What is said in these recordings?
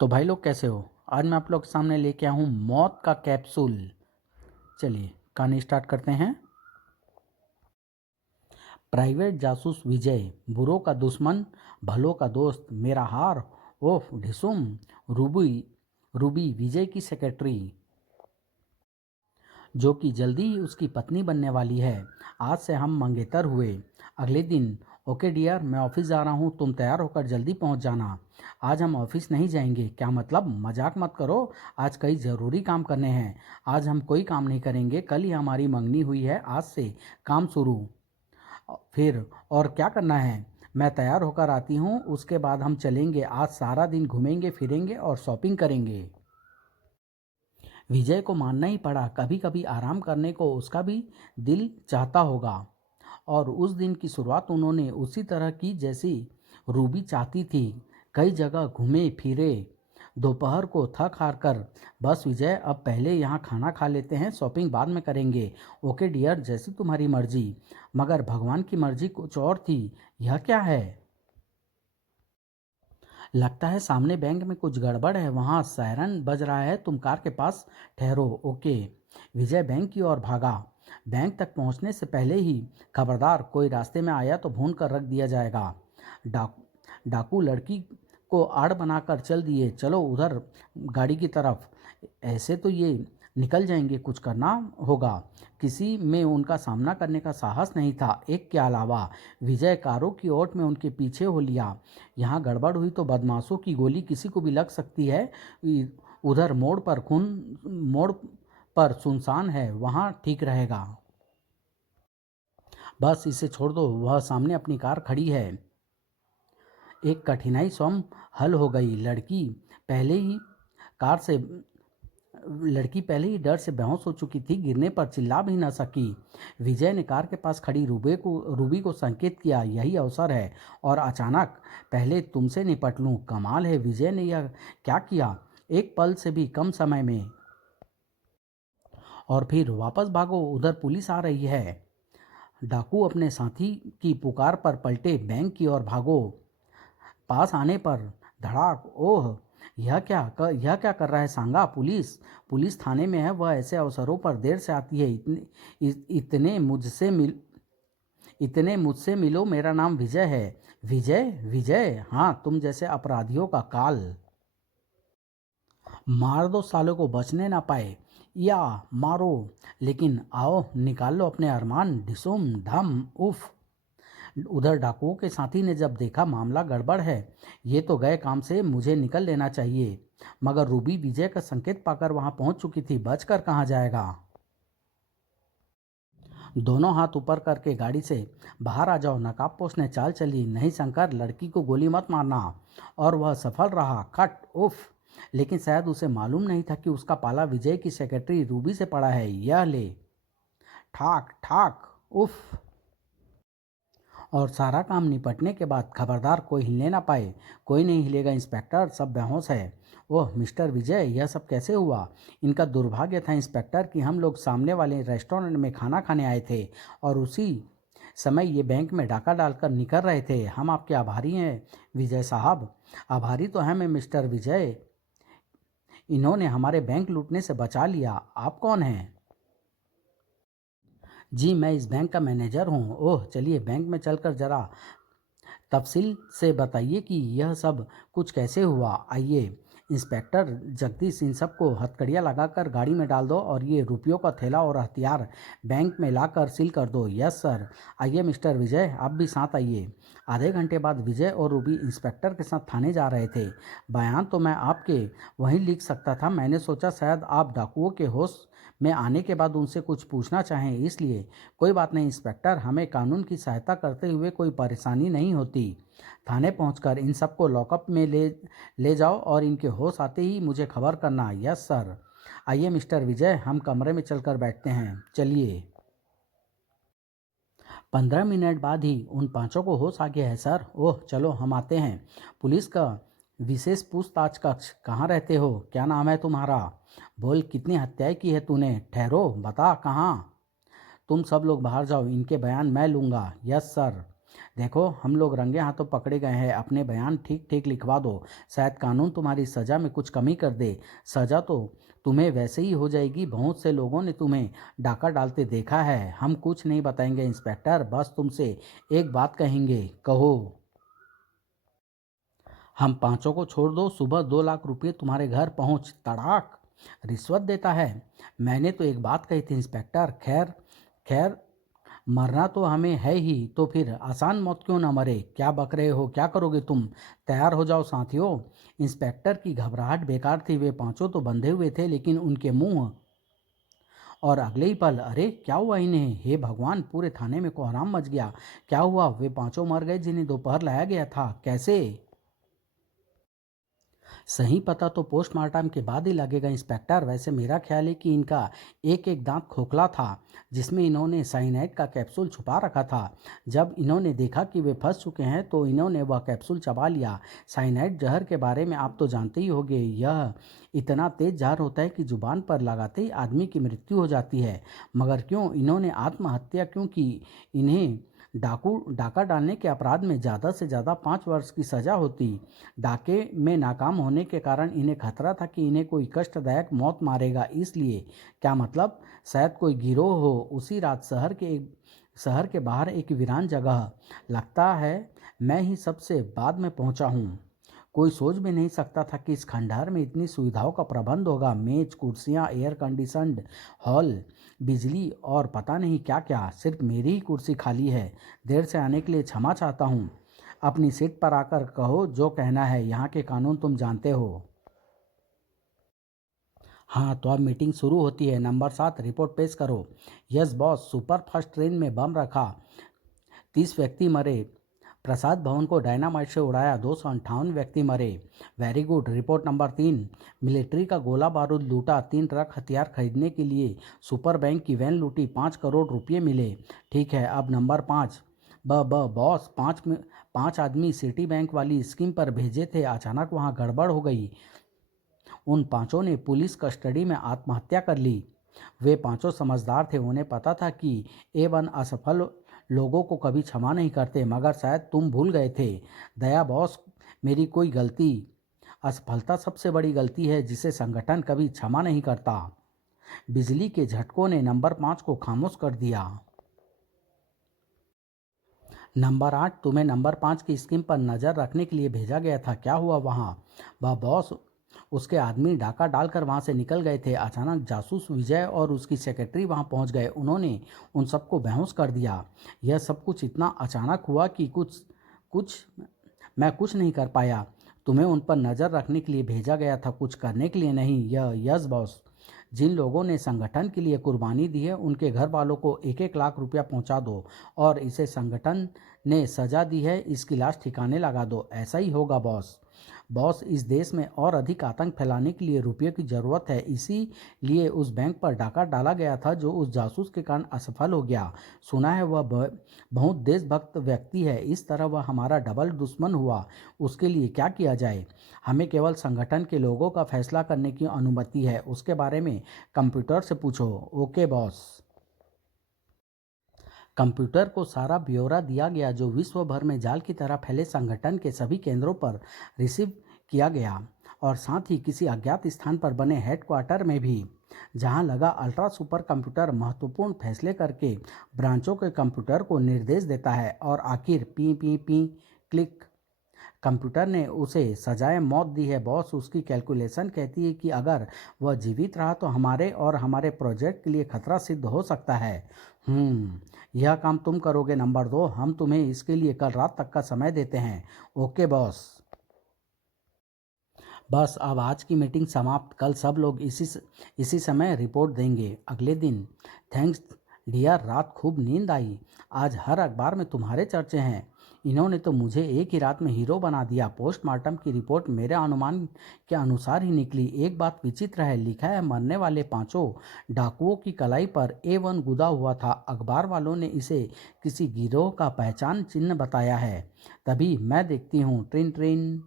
तो भाई लोग कैसे हो। आज मैं आप लोग के सामने लेके आया हूँ मौत का कैप्सूल। चलिए कहानी स्टार्ट करते हैं। प्राइवेट जासूस विजय, बुरों का दुश्मन भलों का दोस्त, मेरा हार ओफ ढिसुम। रूबी रूबी विजय की सेक्रेटरी, जो कि जल्दी ही उसकी पत्नी बनने वाली है। आज से हम मंगेतर हुए। अगले दिन, ओके डियर, मैं ऑफिस जा रहा हूँ, तुम तैयार होकर जल्दी पहुँच जाना। आज हम ऑफिस नहीं जाएंगे। क्या मतलब? मजाक मत करो, आज कई ज़रूरी काम करने हैं। आज हम कोई काम नहीं करेंगे, कल ही हमारी मंगनी हुई है, आज से काम शुरू। फिर और क्या करना है? मैं तैयार होकर आती हूँ, उसके बाद हम चलेंगे। आज सारा दिन घूमेंगे फिरेंगे और शॉपिंग करेंगे। विजय को मानना ही पड़ा, कभी कभी आराम करने को उसका भी दिल चाहता होगा। और उस दिन की शुरुआत उन्होंने उसी तरह की जैसी रूबी चाहती थी। कई जगह घूमे फिरे। दोपहर को थक हार कर, बस विजय, अब पहले यहाँ खाना खा लेते हैं, शॉपिंग बाद में करेंगे। ओके डियर, जैसी तुम्हारी मर्जी। मगर भगवान की मर्जी कुछ और थी। यह क्या है? लगता है सामने बैंक में कुछ गड़बड़ है, वहाँ सायरन बज रहा है, तुम कार के पास ठहरो। ओके। विजय बैंक की ओर भागा। बैंक तक पहुँचने से पहले ही, खबरदार, कोई रास्ते में आया तो भून कर रख दिया जाएगा। डाकू लड़की को आड़ बनाकर चल दिए। चलो उधर गाड़ी की तरफ। ऐसे तो ये निकल जाएंगे, कुछ करना होगा। किसी में उनका सामना करने का साहस नहीं था, एक के अलावा। विजय कारों की ओट में उनके पीछे हो लिया। यहाँ गड़बड़ हुई तो बदमाशों की गोली किसी को भी लग सकती है। उधर मोड़ पर सुनसान है, वहाँ ठीक रहेगा। बस इसे छोड़ दो, वह सामने अपनी कार खड़ी है। एक कठिनाई स्वयं हल हो गई। पहले ही कार से लड़की पहले ही डर से बेहोश हो चुकी थी, गिरने पर चिल्ला भी न सकी। विजय ने कार के पास खड़ी रूबी को संकेत किया, यही अवसर है। और अचानक, पहले तुमसे निपट लूं। कमाल है, विजय ने यह क्या किया, एक पल से भी कम समय में। और फिर वापस भागो, उधर पुलिस आ रही है। डाकू अपने साथी की पुकार पर पलटे, बैंक की ओर भागो। पास आने पर धड़ाक। ओह, यह क्या कर रहा है सांगा? पुलिस थाने में है। वह ऐसे अवसरों पर देर से आती है। इतने मुझसे मिलो, मेरा नाम विजय है। विजय विजय, हाँ, तुम जैसे अपराधियों का काल। मार दो सालों को, बचने ना पाए। या मारो, लेकिन आओ निकाल लो अपने अरमान। ढिसुम ढम उफ। उधर डाकुओं के साथी ने जब देखा मामला गड़बड़ है, ये तो गए काम से, मुझे निकल लेना चाहिए। मगर रूबी विजय का संकेत पाकर वहां पहुंच चुकी थी, बचकर कहाँ जाएगा। दोनों हाथ ऊपर करके गाड़ी से बाहर आ जाओ, नकाबपोश ने चाल चली। नहीं शंकर, लड़की को गोली मत मारना। और वह सफल रहा। खट उफ। लेकिन शायद उसे मालूम नहीं था कि उसका पाला विजय की सेक्रेटरी रूबी से पड़ा है। यह ले। ठाक ठाक उफ। और सारा काम निपटने के बाद, खबरदार कोई हिलने ना पाए। कोई नहीं हिलेगा इंस्पेक्टर, सब बेहोश है। ओह मिस्टर विजय, यह सब कैसे हुआ? इनका दुर्भाग्य था इंस्पेक्टर कि हम लोग सामने वाले रेस्टोरेंट में खाना खाने आए थे और उसी समय ये बैंक में डाका डालकर निकल रहे थे। हम आपके आभारी हैं विजय साहब। आभारी तो हैं मैं मिस्टर विजय, इन्होंने हमारे बैंक लूटने से बचा लिया। आप कौन हैं? जी, मैं इस बैंक का मैनेजर हूँ। ओह चलिए, बैंक में चलकर ज़रा तफसील से बताइए कि यह सब कुछ कैसे हुआ। आइए। इंस्पेक्टर जगदीश, इन सबको हथकड़ियाँ लगाकर गाड़ी में डाल दो और ये रुपयों का थैला और हथियार बैंक में लाकर सील कर दो। Yes sir. आइए मिस्टर विजय, आप भी साथ आइए। आधे घंटे बाद विजय और रूबी इंस्पेक्टर के साथ थाने जा रहे थे। बयान तो मैं आपके वहीं लिख सकता था, मैंने सोचा शायद आप डाकुओं के होश में आने के बाद उनसे कुछ पूछना चाहें, इसलिए। कोई बात नहीं इंस्पेक्टर, हमें कानून की सहायता करते हुए कोई परेशानी नहीं होती। थाने पहुंचकर इन सबको लॉकअप में ले जाओ और इनके होश आते ही मुझे खबर करना। Yes sir. आइए मिस्टर विजय, हम कमरे में चलकर बैठते हैं, चलिए। 15 मिनट बाद ही उन पांचों को होश आ गया है सर। ओह चलो हम आते हैं। पुलिस का विशेष पूछताछ कक्ष। कहाँ रहते हो? क्या नाम है तुम्हारा? बोल, कितनी हत्याएं की है तूने? ठहरो, बता कहाँ। तुम सब लोग बाहर जाओ, इनके बयान मैं लूँगा। Yes sir. देखो, हम लोग रंगे हाथों पकड़े गए हैं, अपने बयान ठीक ठीक लिखवा दो, शायद कानून तुम्हारी सज़ा में कुछ कमी कर दे। सज़ा तो तुम्हें वैसे ही हो जाएगी, बहुत से लोगों ने तुम्हें डाका डालते देखा है। हम कुछ नहीं बताएंगे इंस्पेक्टर, बस तुमसे एक बात कहेंगे, कहो। हम पांचों को छोड़ दो, सुबह 2 लाख रुपए तुम्हारे घर पहुंच। तड़ाक। रिश्वत देता है? मैंने तो एक बात कही थी इंस्पेक्टर। खैर खैर, मरना तो हमें है ही, तो फिर आसान मौत क्यों ना मरे? क्या बक रहे हो? क्या करोगे तुम? तैयार हो जाओ साथियों। इंस्पेक्टर की घबराहट बेकार थी। वे पांचों तो बंधे हुए थे, लेकिन उनके मुंह और अगले ही पल, अरे क्या हुआ इन्हें? हे भगवान, पूरे थाने में कोहराम मच गया। क्या हुआ? वे पांचों मर गए जिन्हें दोपहर लाया गया था। कैसे? सही पता तो पोस्टमार्टम के बाद ही लगेगा इंस्पेक्टर। वैसे मेरा ख्याल है कि इनका एक एक दांत खोखला था, जिसमें इन्होंने साइनाइड का कैप्सूल छुपा रखा था। जब इन्होंने देखा कि वे फंस चुके हैं तो इन्होंने वह कैप्सूल चबा लिया। साइनाइड जहर के बारे में आप तो जानते ही होंगे। यह इतना तेज जहर होता है कि जुबान पर लगाते ही आदमी की मृत्यु हो जाती है। मगर क्यों इन्होंने आत्महत्या क्यों की? इन्हें डाका डालने के अपराध में ज़्यादा से ज़्यादा 5 वर्ष की सज़ा होती। डाके में नाकाम होने के कारण इन्हें खतरा था कि इन्हें कोई कष्टदायक मौत मारेगा, इसलिए। क्या मतलब? शायद कोई गिरोह हो। उसी रात शहर के बाहर एक वीरान जगह। लगता है मैं ही सबसे बाद में पहुंचा हूँ। कोई सोच भी नहीं सकता था कि इस खंडहर में इतनी सुविधाओं का प्रबंध होगा। मेज, कुर्सियाँ, एयर कंडीशन्ड हॉल, बिजली और पता नहीं क्या क्या। सिर्फ मेरी ही कुर्सी खाली है। देर से आने के लिए क्षमा चाहता हूँ। अपनी सीट पर आकर कहो जो कहना है। यहाँ के कानून तुम जानते हो। हाँ, तो अब मीटिंग शुरू होती है। नंबर 7, रिपोर्ट पेश करो। Yes boss, super fast train में बम रखा, 30 व्यक्ति मरे। प्रसाद भवन को डायनामाइट से उड़ाया, 258 व्यक्ति मरे। Very good. Report number 3, military का गोला बारूद लूटा, 3 ट्रक हथियार खरीदने के लिए सुपर बैंक की वैन लूटी, 5 करोड़ रुपये मिले। ठीक है, अब नंबर 5। बॉस, 5 आदमी सिटी बैंक वाली स्कीम पर भेजे थे, अचानक वहाँ गड़बड़ हो गई। उन पांचों ने पुलिस कस्टडी में आत्महत्या कर ली। वे पांचों समझदार थे, उन्हें पता था कि A1 असफल लोगों को कभी क्षमा नहीं करते। मगर शायद तुम भूल गए थे। दया बॉस, मेरी कोई गलती। असफलता सबसे बड़ी गलती है जिसे संगठन कभी क्षमा नहीं करता। बिजली के झटकों ने नंबर 5 को खामोश कर दिया। नंबर 8, तुम्हें नंबर 5 की स्कीम पर नज़र रखने के लिए भेजा गया था। क्या हुआ वहाँ? वह बॉस, उसके आदमी डाका डालकर वहाँ से निकल गए थे। अचानक जासूस विजय और उसकी सेक्रेटरी वहाँ पहुँच गए। उन्होंने उन सबको बेहोश कर दिया। यह सब कुछ इतना अचानक हुआ कि कुछ कुछ मैं कुछ नहीं कर पाया। तुम्हें उन पर नज़र रखने के लिए भेजा गया था, कुछ करने के लिए नहीं। Yes boss. जिन लोगों ने संगठन के लिए कुर्बानी दी है उनके घर वालों को 1-1 लाख रुपया पहुंचा दो। और इसे संगठन ने सजा दी है, इसकी लाश ठिकाने लगा दो। ऐसा ही होगा बॉस। बॉस, इस देश में और अधिक आतंक फैलाने के लिए रुपये की ज़रूरत है। इसीलिए उस बैंक पर डाका डाला गया था जो उस जासूस के कारण असफल हो गया। सुना है वह बहुत देशभक्त व्यक्ति है। इस तरह वह हमारा डबल दुश्मन हुआ। उसके लिए क्या किया जाए? हमें केवल संगठन के लोगों का फैसला करने की अनुमति है। उसके बारे में कंप्यूटर से पूछो। Okay boss. कंप्यूटर को सारा ब्यौरा दिया गया जो विश्व भर में जाल की तरह फैले संगठन के सभी केंद्रों पर रिसीव किया गया, और साथ ही किसी अज्ञात स्थान पर बने हेडक्वार्टर में भी, जहां लगा अल्ट्रा सुपर कंप्यूटर महत्वपूर्ण फैसले करके ब्रांचों के कंप्यूटर को निर्देश देता है। और आखिर P P P click, computer ने उसे सजाए मौत दी है बॉस। उसकी कैलकुलेशन कहती है कि अगर वह जीवित रहा तो हमारे और हमारे प्रोजेक्ट के लिए खतरा सिद्ध हो सकता है। यह काम तुम करोगे नंबर 2। हम तुम्हें इसके लिए कल रात तक का समय देते हैं। Okay boss. बस अब आज की मीटिंग समाप्त। कल सब लोग इसी समय रिपोर्ट देंगे। अगले दिन, थैंक्स डियर, रात खूब नींद आई। आज हर अखबार में तुम्हारे चर्चे हैं। इन्होंने तो मुझे एक ही रात में हीरो बना दिया। पोस्टमार्टम की रिपोर्ट मेरे अनुमान के अनुसार ही निकली। एक बात विचित्र है, लिखा है मरने वाले पांचों डाकुओं की कलाई पर A1 गुदा हुआ था। अखबार वालों ने इसे किसी गिरोह का पहचान चिन्ह बताया है। तभी मैं देखती हूँ, ट्रिन ट्रिन।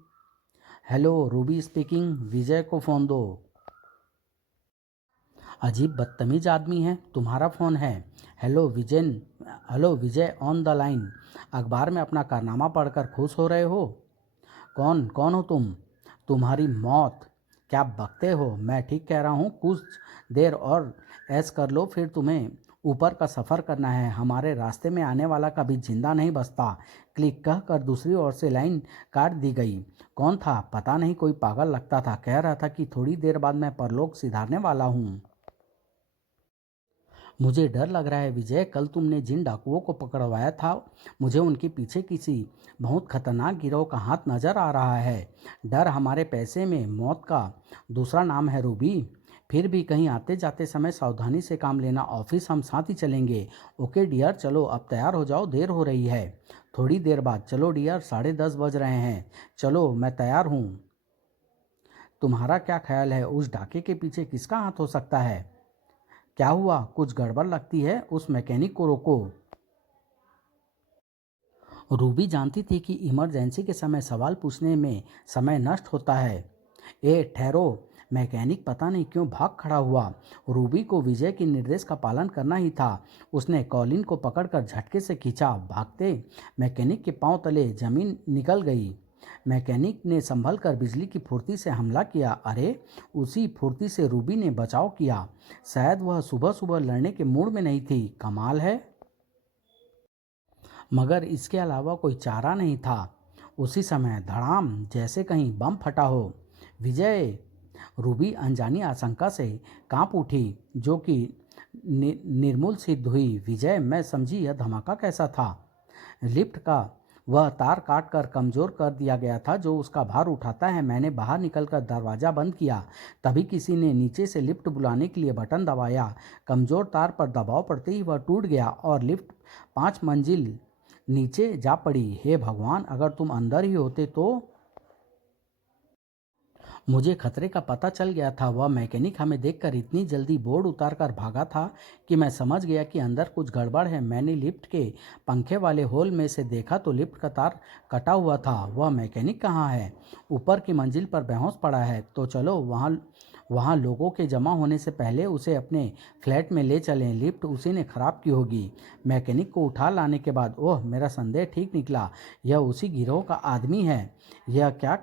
Hello, Ruby speaking. विजय को फ़ोन दो। अजीब बदतमीज आदमी है। तुम्हारा फ़ोन है। Hello Vijay. Hello Vijay on the line. अखबार में अपना कारनामा पढ़कर खुश हो रहे हो? कौन कौन हो तुम? तुम्हारी मौत। क्या बकते हो? मैं ठीक कह रहा हूँ, कुछ देर और ऐश कर लो, फिर तुम्हें ऊपर का सफ़र करना है। हमारे रास्ते में आने वाला कभी जिंदा नहीं बचता। क्लिक कहकर दूसरी ओर से लाइन काट दी गई। कौन था? पता नहीं, कोई पागल लगता था। कह रहा था कि थोड़ी देर बाद मैं परलोक सिधारने वाला हूँ। मुझे डर लग रहा है विजय, कल तुमने जिन डाकुओं को पकड़वाया था, मुझे उनके पीछे किसी बहुत खतरनाक गिरोह का हाथ नजर आ रहा है। डर हमारे पैसे में मौत का दूसरा नाम है रूबी। फिर भी कहीं आते जाते समय सावधानी से काम लेना। ऑफिस हम साथ ही चलेंगे। ओके डियर, चलो अब तैयार हो जाओ, देर हो रही है। थोड़ी देर बाद। चलो डियर, 10:30 बज रहे हैं। चलो मैं तैयार हूँ। तुम्हारा क्या ख्याल है, उस डाके के पीछे किसका हाथ हो सकता है? क्या हुआ? कुछ गड़बड़ लगती है। उस मैकेनिक को रोको। रूबी जानती थी कि इमरजेंसी के समय सवाल पूछने में समय नष्ट होता है। ए ठहरो। मैकेनिक पता नहीं क्यों भाग खड़ा हुआ। रूबी को विजय के निर्देश का पालन करना ही था। उसने कॉलिन को पकड़कर झटके से खींचा। भागते मैकेनिक के पांव तले जमीन निकल गई। मैकेनिक ने संभल कर बिजली की फुर्ती से हमला किया। अरे, उसी फुर्ती से रूबी ने बचाव किया। शायद वह सुबह सुबह लड़ने के मूड में नहीं थी। कमाल है। मगर इसके अलावा कोई चारा नहीं था। उसी समय धड़ाम जैसे कहीं बम फटा हो। विजय! रूबी अनजानी आशंका से कांप उठी, जो कि निर्मूल सिद्ध हुई। विजय, मैं समझी यह धमाका कैसा था। लिफ्ट का वह तार काट कर कमज़ोर कर दिया गया था जो उसका भार उठाता है। मैंने बाहर निकलकर दरवाज़ा बंद किया। तभी किसी ने नीचे से लिफ्ट बुलाने के लिए बटन दबाया। कमज़ोर तार पर दबाव पड़ते ही वह टूट गया और लिफ्ट 5 मंजिल नीचे जा पड़ी। हे भगवान, अगर तुम अंदर ही होते तो। मुझे खतरे का पता चल गया था। वह मैकेनिक हमें देखकर इतनी जल्दी बोर्ड उतार कर भागा था कि मैं समझ गया कि अंदर कुछ गड़बड़ है। मैंने लिफ्ट के पंखे वाले होल में से देखा तो लिफ्ट का तार कटा हुआ था। वह मैकेनिक कहाँ है? ऊपर की मंजिल पर बेहोश पड़ा है। तो चलो वहाँ वहाँ लोगों के जमा होने से पहले उसे अपने फ्लैट में ले चलें। लिफ्ट उसी ने खराब की होगी। मैकेनिक को उठा लाने के बाद, ओह, मेरा संदेह ठीक निकला। यह उसी गिरोह का आदमी है। यह क्या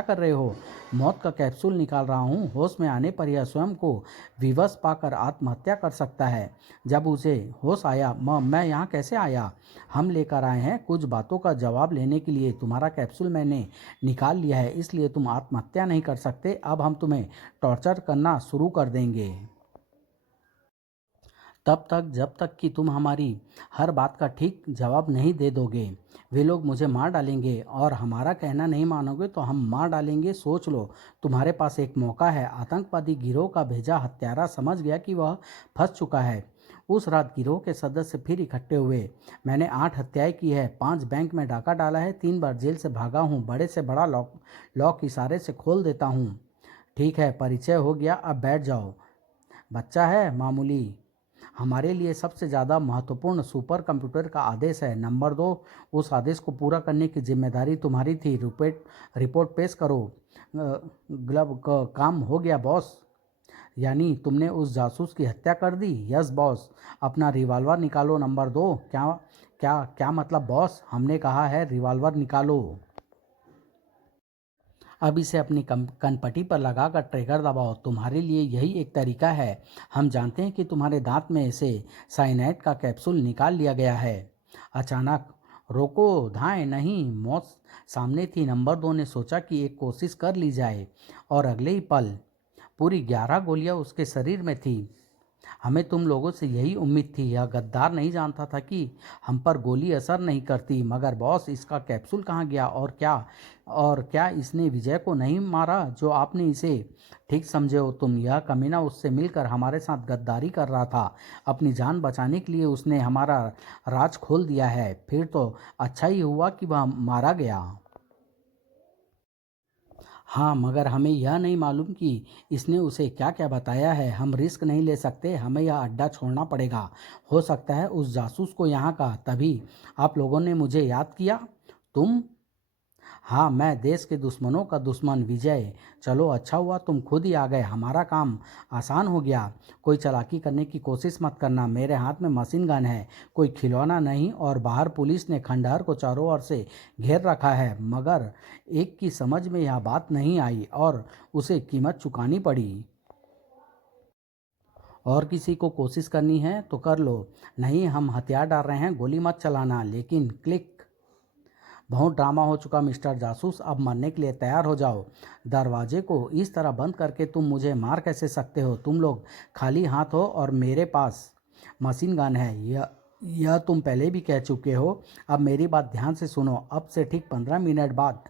कर रहे हो? मौत का कैप्सूल निकाल रहा हूँ। होश में आने पर यह स्वयं को विवश पाकर आत्महत्या कर सकता है। जब उसे होश आया, मैं यहाँ कैसे आया? हम लेकर आए हैं कुछ बातों का जवाब लेने के लिए। तुम्हारा कैप्सूल मैंने निकाल लिया है, इसलिए तुम आत्महत्या नहीं कर सकते। अब हम तुम्हें टॉर्चर करना शुरू कर देंगे, तब तक जब तक कि तुम हमारी हर बात का ठीक जवाब नहीं दे दोगे। वे लोग मुझे मार डालेंगे और हमारा कहना नहीं मानोगे तो हम मार डालेंगे। सोच लो, तुम्हारे पास एक मौका है। आतंकवादी गिरोह का भेजा हत्यारा समझ गया कि वह फंस चुका है। उस रात गिरोह के सदस्य फिर इकट्ठे हुए। मैंने 8 हत्याएं की है, 5 बैंक में डाका डाला है, 3 बार जेल से भागा हूँ। बड़े से बड़ा लॉक लॉक इशारे से खोल देता हूँ। ठीक है, परिचय हो गया, अब बैठ जाओ। बच्चा है मामूली। हमारे लिए सबसे ज़्यादा महत्वपूर्ण सुपर कंप्यूटर का आदेश है। नंबर 2, उस आदेश को पूरा करने की जिम्मेदारी तुम्हारी थी। रिपोर्ट पेश करो। ग्लब का काम हो गया बॉस। यानी तुमने उस जासूस की हत्या कर दी? Yes boss. अपना रिवॉल्वर निकालो। नंबर 2, क्या क्या क्या मतलब बॉस? हमने कहा है रिवॉल्वर निकालो। अब इसे अपनी कनपटी पर लगाकर ट्रिगर दबाओ। तुम्हारे लिए यही एक तरीका है। हम जानते हैं कि तुम्हारे दांत में से साइनाइड का कैप्सूल निकाल लिया गया है। अचानक, रोको, धाएं नहीं। मौत सामने थी। नंबर 2 ने सोचा कि एक कोशिश कर ली जाए, और अगले ही पल पूरी 11 गोलियां उसके शरीर में थी। हमें तुम लोगों से यही उम्मीद थी। यह गद्दार नहीं जानता था कि हम पर गोली असर नहीं करती। मगर बॉस, इसका कैप्सूल कहाँ गया? और क्या इसने विजय को नहीं मारा जो आपने इसे ठीक समझे हो तुम? यह कमीना उससे मिलकर हमारे साथ गद्दारी कर रहा था। अपनी जान बचाने के लिए उसने हमारा राज खोल दिया है। फिर तो अच्छा ही हुआ कि वह मारा गया। हाँ, मगर हमें यह नहीं मालूम कि इसने उसे क्या क्या बताया है। हम रिस्क नहीं ले सकते। हमें यह अड्डा छोड़ना पड़ेगा। हो सकता है उस जासूस को यहाँ का। तभी आप लोगों ने मुझे याद किया। तुम हाँ, मैं देश के दुश्मनों का दुश्मन विजय। चलो अच्छा हुआ तुम खुद ही आ गए, हमारा काम आसान हो गया। कोई चालाकी करने की कोशिश मत करना, मेरे हाथ में मशीन गन है, कोई खिलौना नहीं। और बाहर पुलिस ने खंडहर को चारों ओर से घेर रखा है। मगर एक की समझ में यह बात नहीं आई और उसे कीमत चुकानी पड़ी। और किसी को कोशिश करनी है तो कर लो, नहीं हम हथियार डाल रहे हैं, गोली मत चलाना। लेकिन क्लिक। बहुत ड्रामा हो चुका मिस्टर जासूस, अब मरने के लिए तैयार हो जाओ। दरवाजे को इस तरह बंद करके तुम मुझे मार कैसे सकते हो? तुम लोग खाली हाथ हो और मेरे पास मशीन गन है। यह तुम पहले भी कह चुके हो। अब मेरी बात ध्यान से सुनो, अब से ठीक 15 मिनट बाद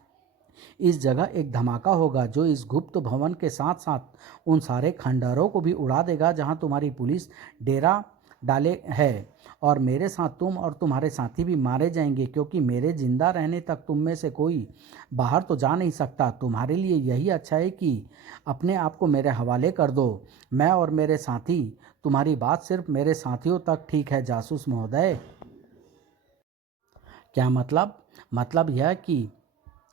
इस जगह एक धमाका होगा जो इस गुप्त भवन के साथ साथ उन सारे खंडहरों को भी उड़ा देगा जहां तुम्हारी पुलिस डेरा डाले है। और मेरे साथ तुम और तुम्हारे साथी भी मारे जाएंगे, क्योंकि मेरे जिंदा रहने तक तुम में से कोई बाहर तो जा नहीं सकता। तुम्हारे लिए यही अच्छा है कि अपने आप को मेरे हवाले कर दो। मैं और मेरे साथी, तुम्हारी बात सिर्फ मेरे साथियों तक ठीक है जासूस महोदय। क्या मतलब? मतलब यह कि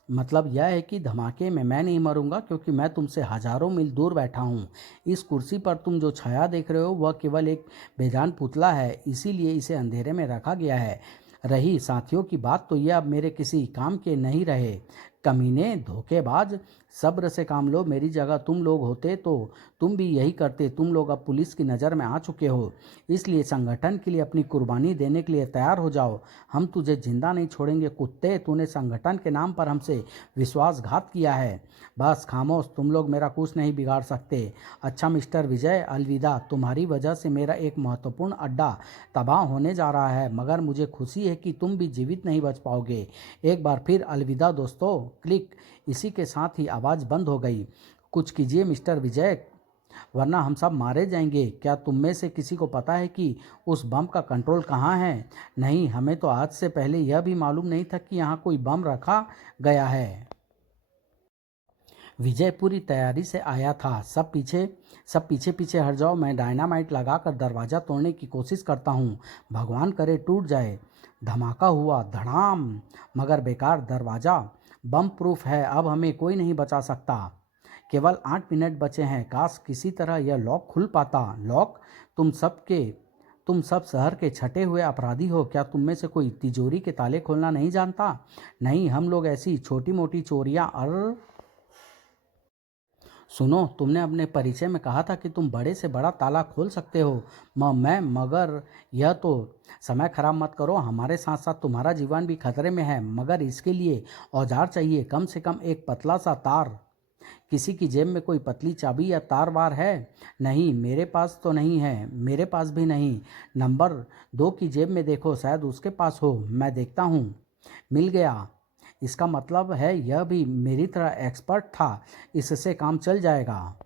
मतलब यह है कि धमाके में मैं नहीं मरूंगा, क्योंकि मैं तुमसे हजारों मील दूर बैठा हूँ। इस कुर्सी पर तुम जो छाया देख रहे हो वह केवल एक बेजान पुतला है, इसीलिए इसे अंधेरे में रखा गया है। रही साथियों की बात, तो यह अब मेरे किसी काम के नहीं रहे। कमीने, धोखेबाज, सब्र से काम लो। मेरी जगह तुम लोग होते तो तुम भी यही करते। तुम लोग अब पुलिस की नज़र में आ चुके हो, इसलिए संगठन के लिए अपनी कुर्बानी देने के लिए तैयार हो जाओ। हम तुझे जिंदा नहीं छोड़ेंगे कुत्ते। तूने संगठन के नाम पर हमसे विश्वासघात किया है। बस खामोश, तुम लोग मेरा कुछ नहीं बिगाड़ सकते। अच्छा मिस्टर विजय, अलविदा। तुम्हारी वजह से मेरा एक महत्वपूर्ण अड्डा तबाह होने जा रहा है, मगर मुझे खुशी है कि तुम भी जीवित नहीं बच पाओगे। एक बार फिर अलविदा दोस्तों। क्लिक। इसी के साथ ही आवाज़ बंद हो गई। कुछ कीजिए मिस्टर विजय, वरना हम सब मारे जाएंगे। क्या तुम में से किसी को पता है कि उस बम का कंट्रोल कहाँ है? नहीं, हमें तो आज से पहले यह भी मालूम नहीं था कि यहाँ कोई बम रखा गया है। विजय पूरी तैयारी से आया था। सब पीछे पीछे हट जाओ, मैं डायनामाइट लगाकर दरवाज़ा तोड़ने की कोशिश करता हूँ। भगवान करे टूट जाए। धमाका हुआ, धड़ाम। मगर बेकार, दरवाज़ा बम प्रूफ है, अब हमें कोई नहीं बचा सकता। केवल 8 मिनट बचे हैं, काश किसी तरह यह लॉक खुल पाता। लॉक? तुम सब शहर के छटे हुए अपराधी हो, क्या तुम में से कोई तिजोरी के ताले खोलना नहीं जानता? नहीं, हम लोग ऐसी छोटी मोटी चोरियां और सुनो, तुमने अपने परिचय में कहा था कि तुम बड़े से बड़ा ताला खोल सकते हो। मैं मगर यह तो समय खराब मत करो, हमारे साथ साथ तुम्हारा जीवन भी खतरे में है। मगर इसके लिए औजार चाहिए, कम से कम एक पतला सा तार। किसी की जेब में कोई पतली चाबी या तार वार है? नहीं, मेरे पास तो नहीं है, मेरे पास भी नहीं। नंबर 2 की जेब में देखो, शायद उसके पास हो। मैं देखता हूँ। मिल गया। इसका मतलब है यह भी मेरी तरह एक्सपर्ट था, इससे काम चल जाएगा।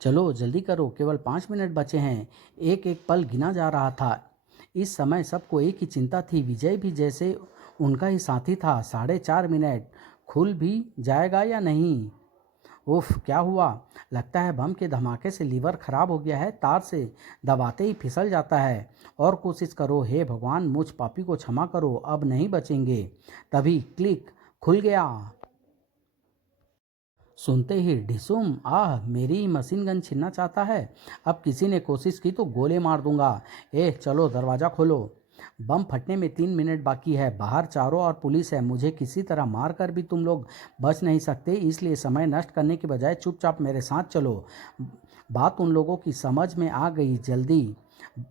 चलो जल्दी करो, केवल 5 मिनट बचे हैं। एक एक पल गिना जा रहा था। इस समय सबको एक ही चिंता थी, विजय भी जैसे उनका ही साथी था। 4.5 मिनट, खुल भी जाएगा या नहीं? उफ, क्या हुआ? लगता है बम के धमाके से लीवर खराब हो गया है, तार से दबाते ही फिसल जाता है। और कोशिश करो, हे भगवान मुझ पापी को क्षमा करो, अब नहीं बचेंगे। तभी क्लिक, खुल गया। सुनते ही ढिसूम, आह, मेरी ही मशीन गन छीनना चाहता है। अब किसी ने कोशिश की तो गोले मार दूंगा। चलो दरवाज़ा खोलो। बम फटने में 3 मिनट बाकी है, बाहर चारों ओर पुलिस है, मुझे किसी तरह मार कर भी तुम लोग बच नहीं सकते, इसलिए समय नष्ट करने के बजाय चुपचाप मेरे साथ चलो। बात उन लोगों की समझ में आ गई। जल्दी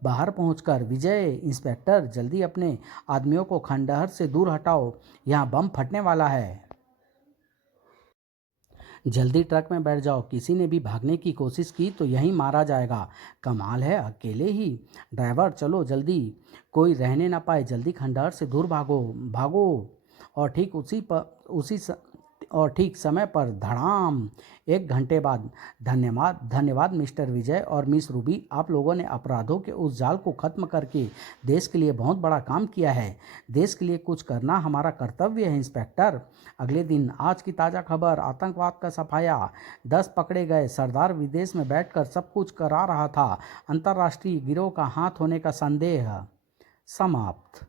बाहर पहुंचकर विजय, इंस्पेक्टर, जल्दी अपने आदमियों को खंडहर से दूर हटाओ, यहाँ बम फटने वाला है। जल्दी ट्रक में बैठ जाओ, किसी ने भी भागने की कोशिश की तो यहीं मारा जाएगा। कमाल है, अकेले ही। ड्राइवर चलो जल्दी, कोई रहने ना पाए, जल्दी खंडहर से दूर भागो भागो। और ठीक उसी पर उसी स, और ठीक समय पर धड़ाम। 1 घंटे बाद। धन्यवाद धन्यवाद मिस्टर विजय और मिस रूबी, आप लोगों ने अपराधों के उस जाल को खत्म करके देश के लिए बहुत बड़ा काम किया है। देश के लिए कुछ करना हमारा कर्तव्य है इंस्पेक्टर। अगले दिन आज की ताज़ा खबर, आतंकवाद का सफाया, 10 पकड़े गए। सरदार विदेश में बैठकर सब कुछ करा रहा था। अंतर्राष्ट्रीय गिरोह का हाथ होने का संदेह। समाप्त।